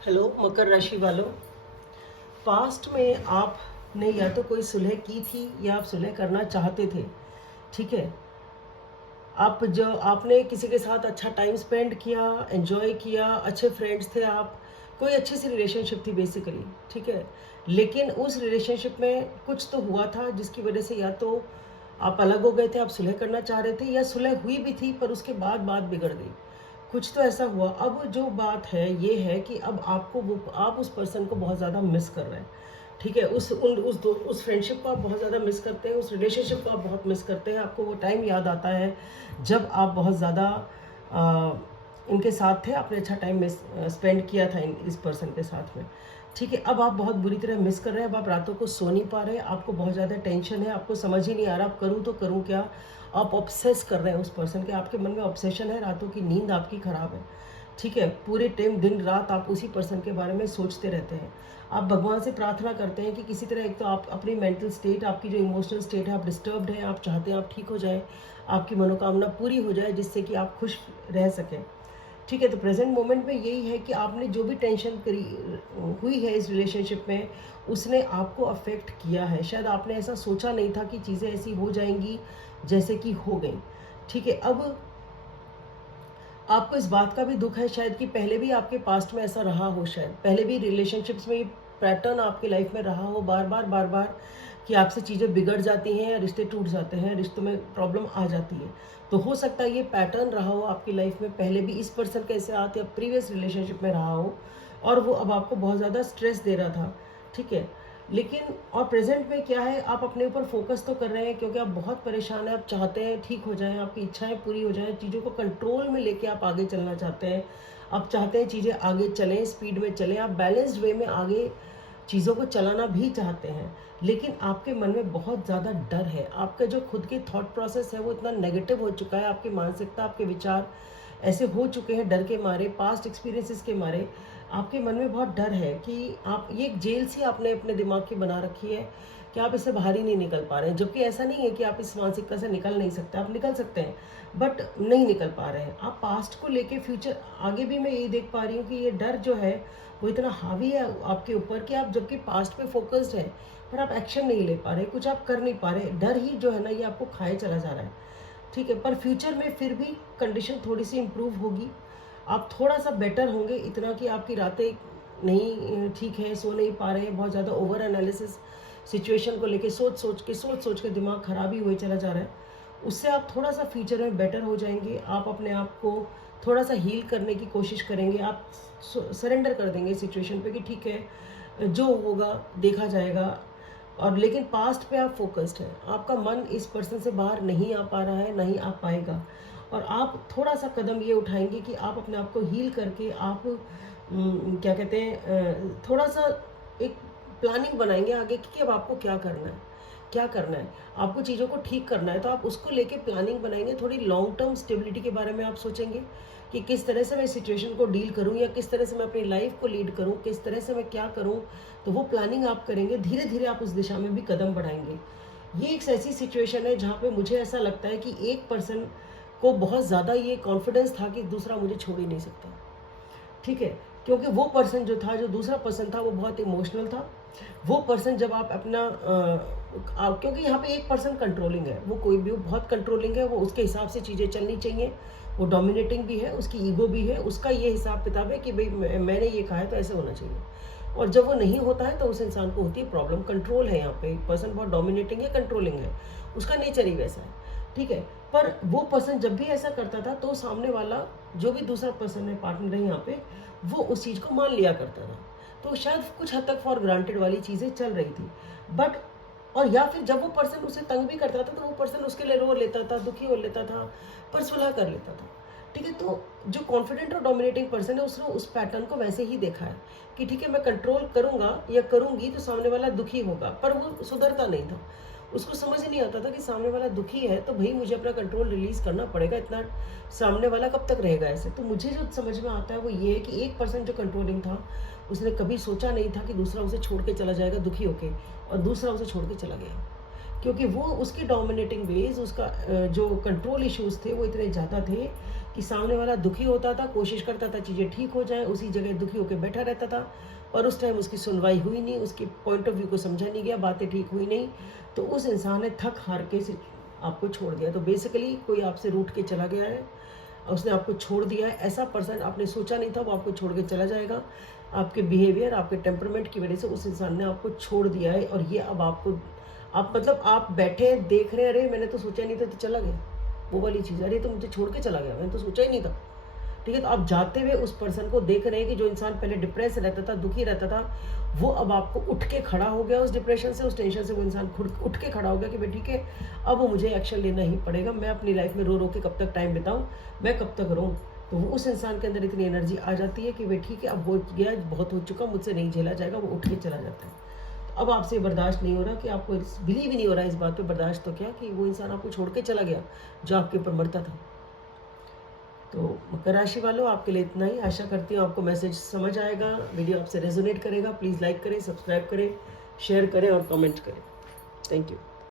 Hello मकर राशि वालों, past में आपने या तो कोई सुलह की थी या आप सुलह करना चाहते थे। ठीक है, आपने किसी के साथ अच्छा टाइम स्पेंड किया, एंजॉय किया, अच्छे फ्रेंड्स थे आप, कोई अच्छी सी रिलेशनशिप थी बेसिकली। ठीक है, लेकिन उस रिलेशनशिप में कुछ तो हुआ था जिसकी वजह से या तो आप अलग हो गए थे, आप सुलह करना चाह रहे थे, या सुलह हुई भी थी पर उसके बाद बात बिगड़ गई। कुछ तो ऐसा हुआ। अब जो बात है ये है कि अब आप उस पर्सन को बहुत ज़्यादा मिस कर रहे हैं। ठीक है, उस फ्रेंडशिप को आप बहुत ज़्यादा मिस करते हैं, उस रिलेशनशिप को आप बहुत मिस करते हैं। आपको वो टाइम याद आता है जब आप बहुत ज़्यादा इनके साथ थे, आपने अच्छा टाइम स्पेंड किया था इस पर्सन के साथ में। ठीक है, अब आप बहुत बुरी तरह मिस कर रहे हैं। अब आप रातों को सो नहीं पा रहे हैं, आपको बहुत ज़्यादा टेंशन है, आपको समझ ही नहीं आ रहा आप करूँ तो करूँ क्या। आप ऑब्सेस कर रहे हैं उस पर्सन के, आपके मन में ऑब्सेशन है, रातों की नींद आपकी ख़राब है। ठीक है, पूरे टाइम दिन रात आप उसी पर्सन के बारे में सोचते रहते हैं। आप भगवान से प्रार्थना करते हैं कि किसी तरह, एक तो आप अपनी मेंटल स्टेट, आपकी जो इमोशनल स्टेट है, आप डिस्टर्ब्ड हैं, आप चाहते हैं आप ठीक हो जाए, आपकी मनोकामना पूरी हो जाए जिससे कि आप खुश रह सकें। ठीक है, तो प्रेजेंट मोमेंट में यही है कि आपने जो भी टेंशन करी हुई है इस रिलेशनशिप में, उसने आपको अफेक्ट किया है। शायद आपने ऐसा सोचा नहीं था कि चीज़ें ऐसी हो जाएंगी जैसे कि हो गई। ठीक है, अब आपको इस बात का भी दुख है शायद कि पहले भी आपके पास्ट में ऐसा रहा हो, शायद पहले भी रिलेशनशिप्स में ये पैटर्न आपकी लाइफ में रहा हो, बार बार कि आपसे चीज़ें बिगड़ जाती हैं या रिश्ते टूट जाते हैं, रिश्तों में प्रॉब्लम आ जाती है। तो हो सकता है ये पैटर्न रहा हो आपकी लाइफ में, पहले भी इस पर्सन के साथ या प्रीवियस रिलेशनशिप में रहा हो, और वो अब आपको बहुत ज़्यादा स्ट्रेस दे रहा था। ठीक है, लेकिन और प्रेजेंट में क्या है, आप अपने ऊपर फोकस तो कर रहे हैं क्योंकि आप बहुत परेशान हैं, आप चाहते हैं ठीक हो जाएं, आपकी इच्छाएं पूरी हो जाएं, चीज़ों को कंट्रोल में लेके आप आगे चलना चाहते हैं। आप चाहते हैं चीज़ें आगे चलें, स्पीड में चलें, आप बैलेंस्ड वे में आगे चीज़ों को चलाना भी चाहते हैं। लेकिन आपके मन में बहुत ज़्यादा डर है, आपका जो खुद की थॉट प्रोसेस है वो इतना नेगेटिव हो चुका है, आपकी मानसिकता, आपके विचार ऐसे हो चुके हैं डर के मारे, पास्ट एक्सपीरियंसेस के मारे। आपके मन में बहुत डर है कि आप ये एक जेल सी आपने अपने दिमाग की बना रखी है कि आप इससे बाहर ही नहीं निकल पा रहे हैं। जबकि ऐसा नहीं है कि आप इस मानसिकता से निकल नहीं सकते, आप निकल सकते हैं, बट नहीं निकल पा रहे हैं। आप पास्ट को लेके फ्यूचर आगे भी मैं यही देख पा रही हूँ कि ये डर जो है वो इतना हावी है आपके ऊपर कि आप जबकि पास्ट पे फोकस्ड है पर आप एक्शन नहीं ले पा रहे, कुछ आप कर नहीं पा रहे। डर ही जो है ना ये आपको खाए चला जा रहा है। ठीक है, पर फ्यूचर में फिर भी कंडीशन थोड़ी सी इम्प्रूव होगी, आप थोड़ा सा बेटर होंगे। इतना कि आपकी रातें नहीं ठीक है, सो नहीं पा रहे हैं, बहुत ज़्यादा ओवर एनालिसिस सिचुएशन को लेके सोच सोच के दिमाग खराब ही हुए चला जा रहा है। उससे आप थोड़ा सा फ्यूचर में बेटर हो जाएंगे, आप अपने आप को थोड़ा सा हील करने की कोशिश करेंगे, आप सरेंडर कर देंगे सिचुएशन पे कि ठीक है जो होगा देखा जाएगा। और लेकिन पास्ट पे आप फोकस्ड हैं, आपका मन इस पर्सन से बाहर नहीं आ पा रहा है, नहीं आ पाएगा। और आप थोड़ा सा कदम ये उठाएंगे कि आप अपने आप को हील करके आप क्या कहते हैं, थोड़ा सा एक प्लानिंग बनाएंगे आगे कि अब आपको क्या करना है, क्या करना है। आपको चीज़ों को ठीक करना है तो आप उसको लेके प्लानिंग बनाएंगे, थोड़ी लॉन्ग टर्म स्टेबिलिटी के बारे में आप सोचेंगे कि किस तरह से मैं इस सिचुएशन को डील करूं, या किस तरह से मैं अपनी लाइफ को लीड करूं, किस तरह से मैं क्या करूं। तो वो प्लानिंग आप करेंगे, धीरे धीरे आप उस दिशा में भी कदम बढ़ाएंगे। ये एक ऐसी सिचुएशन है जहाँ पे मुझे ऐसा लगता है कि एक पर्सन को बहुत ज़्यादा ये कॉन्फिडेंस था कि दूसरा मुझे छोड़ ही नहीं सकता। ठीक है, क्योंकि वो पर्सन जो था, जो दूसरा पर्सन था, वो बहुत इमोशनल था। वो पर्सन जब आप अपना क्योंकि यहाँ पे एक पर्सन कंट्रोलिंग है, वो कोई भी, वो बहुत कंट्रोलिंग है, वो उसके हिसाब से चीज़ें चलनी चाहिए, वो डोमिनेटिंग भी है, उसकी ईगो भी है, उसका ये हिसाब किताब है कि भाई मैंने ये कहा है तो ऐसे होना चाहिए। और जब वो नहीं होता है तो उस इंसान को होती है प्रॉब्लम। कंट्रोल है यहाँ पे, पर्सन बहुत डोमिनेटिंग है, कंट्रोलिंग है, उसका नेचर ही वैसा है। ठीक है, पर वो पर्सन जब भी ऐसा करता था तो सामने वाला जो भी दूसरा पर्सन है, पार्टनर है यहाँ पे, वो उस चीज़ को मान लिया करता था। तो शायद कुछ हद तक फॉर ग्रांटेड वाली चीज़ें चल रही थी। बट और या फिर जब वो पर्सन उसे तंग भी करता था तो वो पर्सन उसके लिए रो लेता था, दुखी हो लेता था, पर सुलह कर लेता था। ठीक है, तो जो कॉन्फिडेंट और डोमिनेटिंग पर्सन है उसने उस पैटर्न को वैसे ही देखा है कि ठीक है मैं कंट्रोल करूंगा या करूंगी तो सामने वाला दुखी होगा, पर वो सुधरता नहीं था। उसको समझ ही नहीं आता था कि सामने वाला दुखी है तो भाई मुझे अपना कंट्रोल रिलीज करना पड़ेगा, इतना सामने वाला कब तक रहेगा ऐसे। तो मुझे जो समझ में आता है वो ये है कि एक पर्सन जो कंट्रोलिंग था उसने कभी सोचा नहीं था कि दूसरा उसे छोड़ के चला जाएगा दुखी होके, और दूसरा उसे छोड़ के चला गया। क्योंकि वो उसके डोमिनेटिंग वेज, उसका जो कंट्रोल इश्यूज थे वो इतने ज़्यादा थे कि सामने वाला दुखी होता था, कोशिश करता था चीज़ें ठीक हो जाए, उसी जगह दुखी होकर बैठा रहता था और उस टाइम उसकी सुनवाई हुई नहीं, उसकी पॉइंट ऑफ व्यू को समझा नहीं गया, बातें ठीक हुई नहीं, तो उस इंसान ने थक हार के आपको छोड़ दिया। तो बेसिकली कोई आपसे रूठ के चला गया है, उसने आपको छोड़ दिया है। ऐसा पर्सन आपने सोचा नहीं था वो आपको छोड़ के चला जाएगा। आपके बिहेवियर, आपके टेम्परमेंट की वजह से उस इंसान ने आपको छोड़ दिया है और ये अब आपको, आप मतलब आप बैठे देख रहे हैं, अरे मैंने तो सोचा नहीं था तो चला गया, वो वाली चीज़, अरे तो मुझे छोड़ के चला गया, मैंने तो सोचा ही नहीं था। ठीक है, तो आप जाते हुए उस पर्सन को देख रहे हैं कि जो इंसान पहले डिप्रेस रहता था, दुखी रहता था, वो अब आपको उठ के खड़ा हो गया उस डिप्रेशन से, उस टेंशन से। वो इंसान खुद उठ के खड़ा हो गया कि भाई ठीक है, अब वो मुझे एक्शन लेना ही पड़ेगा, मैं अपनी लाइफ में रो रो के कब तक टाइम बिताऊँ, मैं कब तक रहूँ। तो वो उस इंसान के अंदर इतनी एनर्जी आ जाती है कि भाई ठीक है, अब हो गया, बहुत हो चुका, मुझसे नहीं झेला जाएगा, वो उठ के चला जाता है। तो अब आपसे बर्दाश्त नहीं हो रहा, कि आपको बिलीव ही नहीं हो रहा है इस बात पे, बर्दाश्त तो क्या कि वो इंसान आपको छोड़ के चला गया जो आपके ऊपर मरता था। तो मकर राशि वालों, आपके लिए इतना ही। आशा करती हूँ आपको मैसेज समझ आएगा, वीडियो आपसे रेजोनेट करेगा। प्लीज़ लाइक करें, सब्सक्राइब करें, शेयर करें और कमेंट करें। Thank you.